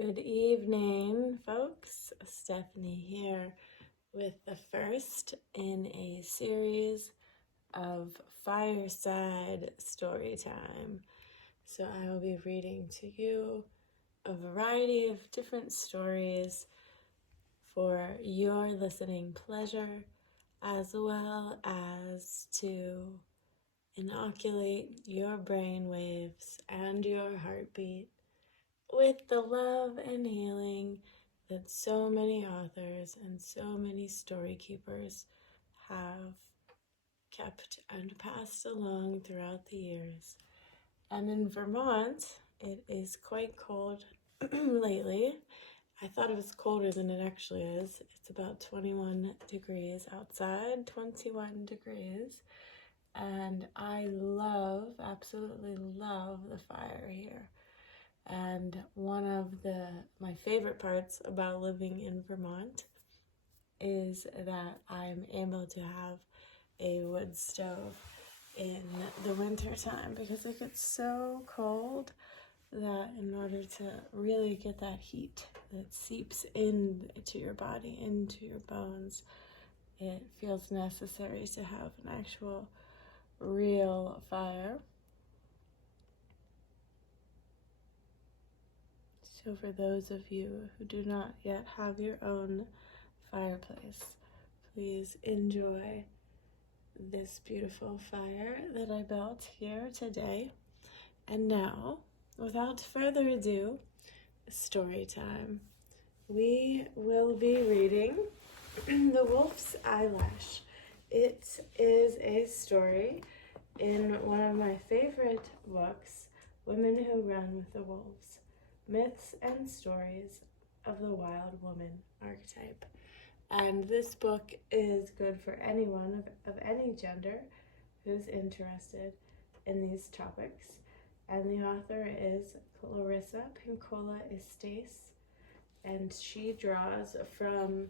Good evening, folks. Stephanie here with the first in a series of Fireside story time. So I will be reading to you a variety of different stories for your listening pleasure, as well as to inoculate your brain waves and your heartbeat with the love and healing that so many authors and so many story keepers have kept and passed along throughout the years. And in Vermont, it is quite cold lately. I thought it was colder than it actually is. It's about 21 degrees outside, 21 degrees. And I absolutely love the fire here. And one of my favorite parts about living in Vermont is that I'm able to have a wood stove in the winter time because it gets so cold that in order to really get that heat that seeps into your body, into your bones, it feels necessary to have an actual real fire. So for those of you who do not yet have your own fireplace, please enjoy this beautiful fire that I built here today. And now, without further ado, story time. We will be reading The Wolf's Eyelash. It is a story in one of my favorite books, Women Who Run with the Wolves. Myths and Stories of the Wild Woman Archetype. And this book is good for anyone of any gender who's interested in these topics. And the author is Clarisa Pinkola Estes, and she draws from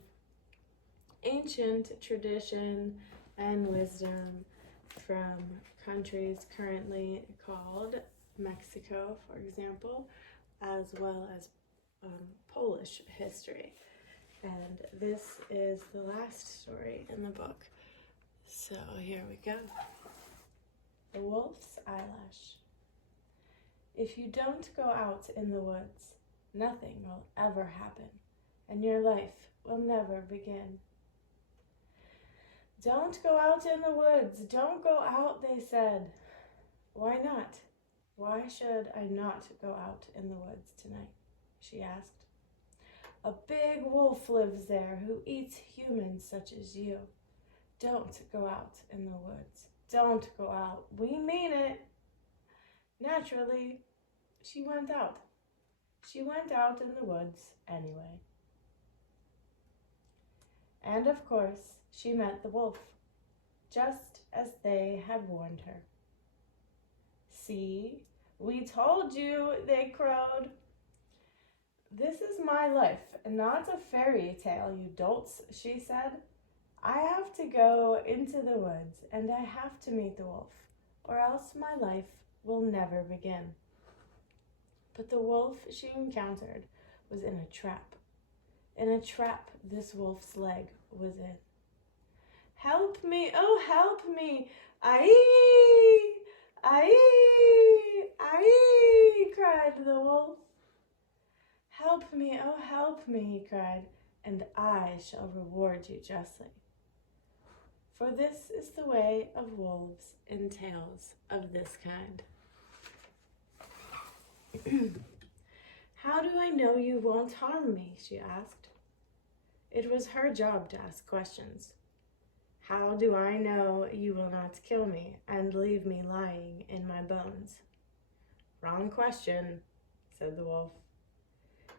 ancient tradition and wisdom from countries currently called Mexico, for example, as well as Polish history. And this is the last story in the book. So here we go. The Wolf's Eyelash. If you don't go out in the woods, nothing will ever happen, and your life will never begin. Don't go out in the woods. Don't go out, they said. Why not? Why should I not go out in the woods tonight? She asked. A big wolf lives there who eats humans such as you. Don't go out in the woods. Don't go out. We mean it. Naturally, she went out. She went out in the woods anyway. And of course, she met the wolf, just as they had warned her. See? We told you, they crowed. This is my life, not a fairy tale, you dolts, she said. I have to go into the woods, and I have to meet the wolf, or else my life will never begin. But the wolf she encountered was in a trap. In a trap this wolf's leg was in. Help me, oh help me, aye, aye, aye, cried the wolf. Help me, oh help me, he cried, and I shall reward you justly. For this is the way of wolves in tales of this kind. How do I know you won't harm me? She asked. It was her job to ask questions. How do I know you will not kill me and leave me lying in my bones? Wrong question, said the wolf.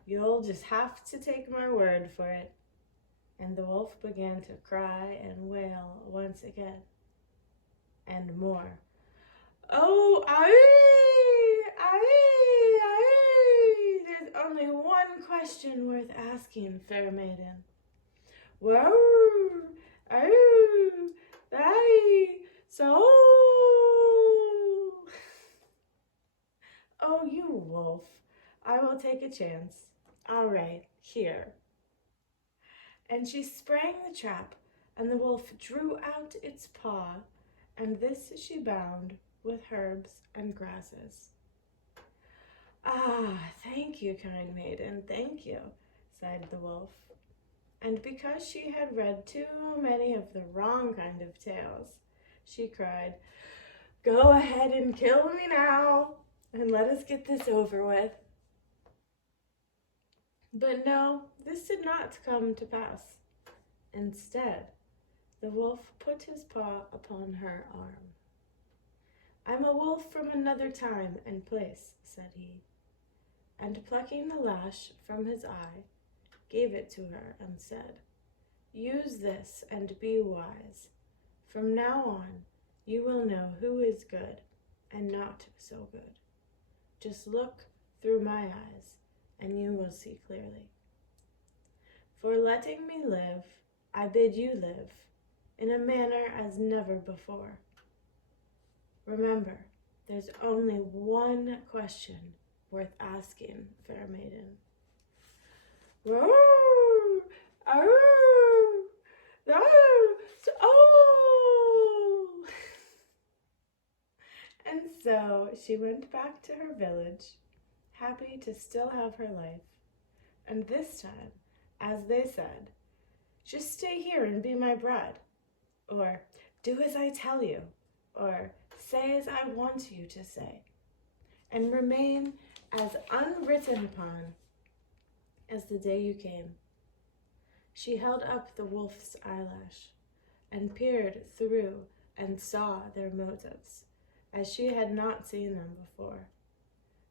You'll just have to take my word for it. And the wolf began to cry and wail once again. And more. Oh, aye, aye, aye. There's only one question worth asking, fair maiden. Whoa, oh, aye, so. Oh, you wolf, I will take a chance. All right, here." And she sprang the trap, and the wolf drew out its paw, and this she bound with herbs and grasses. "Ah, thank you, kind maiden, thank you," sighed the wolf. And because she had read too many of the wrong kind of tales, she cried, "Go ahead and kill me now, and let us get this over with." But no, this did not come to pass. Instead, the wolf put his paw upon her arm. "I'm a wolf from another time and place," said he, and plucking the lash from his eye, gave it to her and said, "Use this and be wise. From now on, you will know who is good and not so good. Just look through my eyes, and you will see clearly. For letting me live, I bid you live in a manner as never before. Remember, there's only one question worth asking, fair maiden." "Roar! Arr! Arr! Oh!" And so she went back to her village, happy to still have her life. And this time, as they said, "Just stay here and be my bride," or "Do as I tell you," or "Say as I want you to say," and remain as unwritten upon as the day you came. She held up the wolf's eyelash and peered through and saw their motives, as she had not seen them before.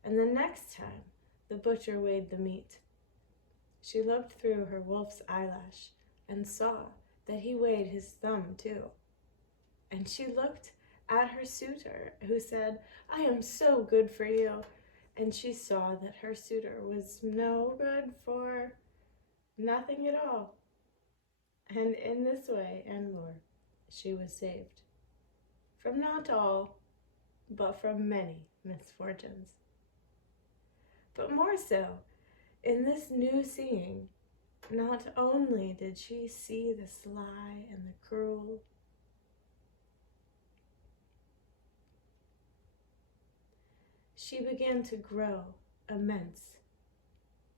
And the next time the butcher weighed the meat, she looked through her wolf's eyelash and saw that he weighed his thumb too. And she looked at her suitor, who said, "I am so good for you," and she saw that her suitor was no good for nothing at all. And in this way and more, she was saved from not all, but from many misfortunes. But more so, in this new seeing, not only did she see the sly and the cruel, she began to grow immense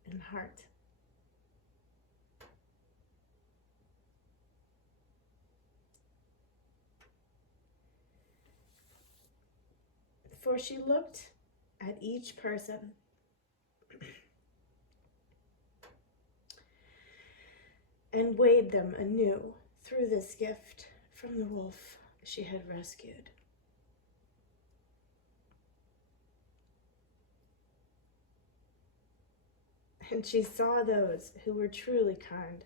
in heart. For she looked at each person and weighed them anew through this gift from the wolf she had rescued. And she saw those who were truly kind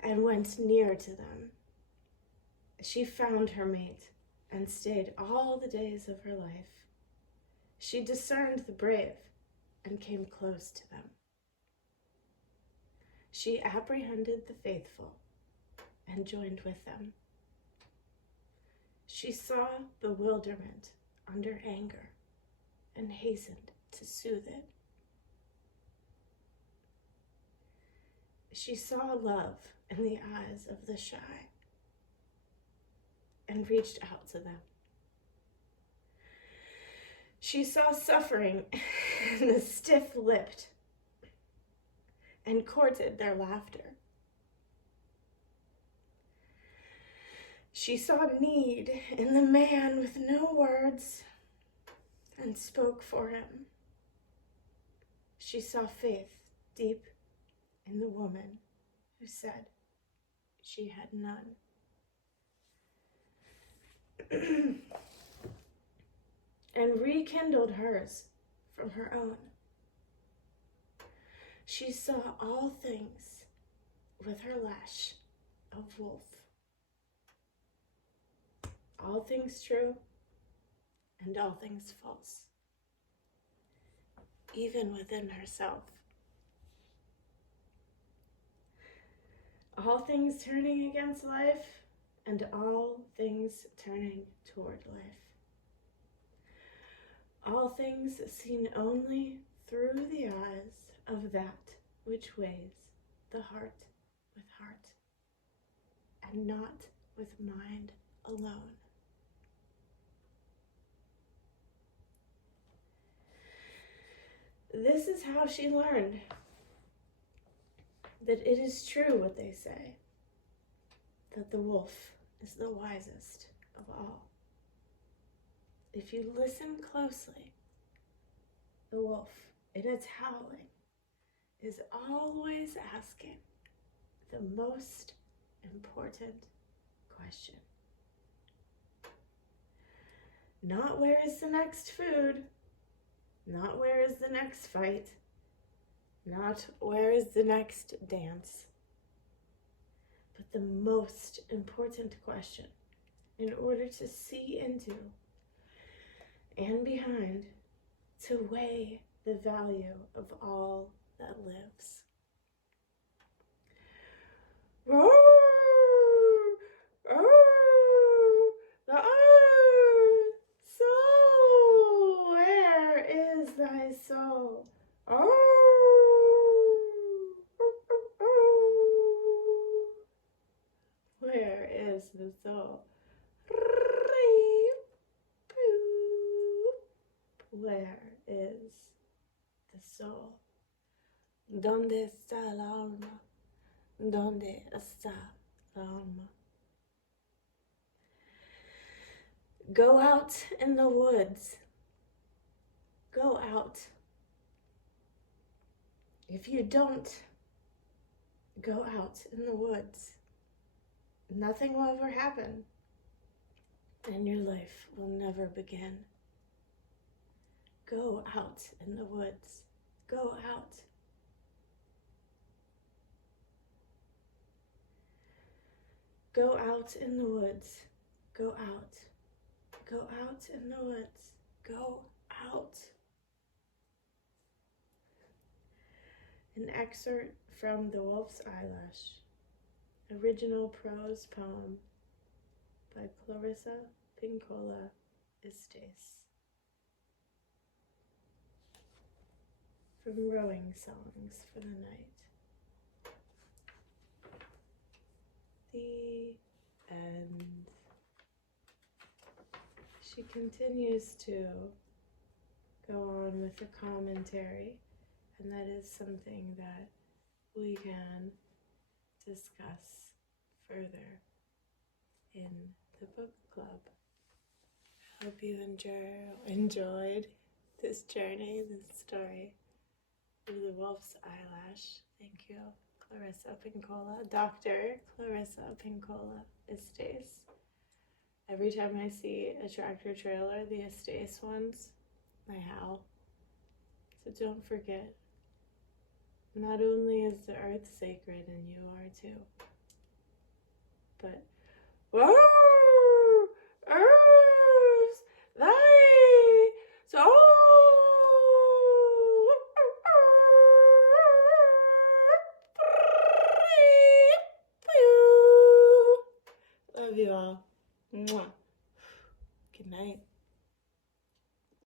and went near to them. She found her mate and stayed all the days of her life. She discerned the brave and came close to them. She apprehended the faithful and joined with them. She saw bewilderment under anger and hastened to soothe it. She saw love in the eyes of the shy and reached out to them. She saw suffering in the stiff-lipped and courted their laughter. She saw need in the man with no words and spoke for him. She saw faith deep in the woman who said she had none. And rekindled hers from her own. She saw all things with her lash of wolf. All things true and all things false, even within herself. All things turning against life and all things turning toward life. All things seen only through the eyes of that which weighs the heart with heart, and not with mind alone. This is how she learned that it is true what they say, that the wolf is the wisest of all. If you listen closely, the wolf, in its howling, is always asking the most important question. Not where is the next food, not where is the next fight, not where is the next dance, but the most important question in order to see into and behind, to weigh the value of all that lives. Roar! The earth! Soul! Where is thy soul? Where is the soul? Where is the soul? ¿Dónde está el alma? ¿Dónde está el alma? Go out in the woods. Go out. If you don't go out in the woods, nothing will ever happen, and your life will never begin. Go out in the woods. Go out. Go out in the woods. Go out. Go out in the woods. Go out. An excerpt from The Wolf's Eyelash, original prose poem by Clarisa Pinkola Estes. From Rowing Songs for the Night. The end. She continues to go on with the commentary, and that is something that we can discuss further in the book club. I hope you enjoyed this journey, this story of The Wolf's Eyelash. Thank you, Clarisa Pinkola, Dr. Clarisa Pinkola Estes. Every time I see a tractor trailer, the Estes ones, I howl. So don't forget, not only is the earth sacred, and you are too, but whoa, earth, thy soul. Love you all. Mwah. Good night.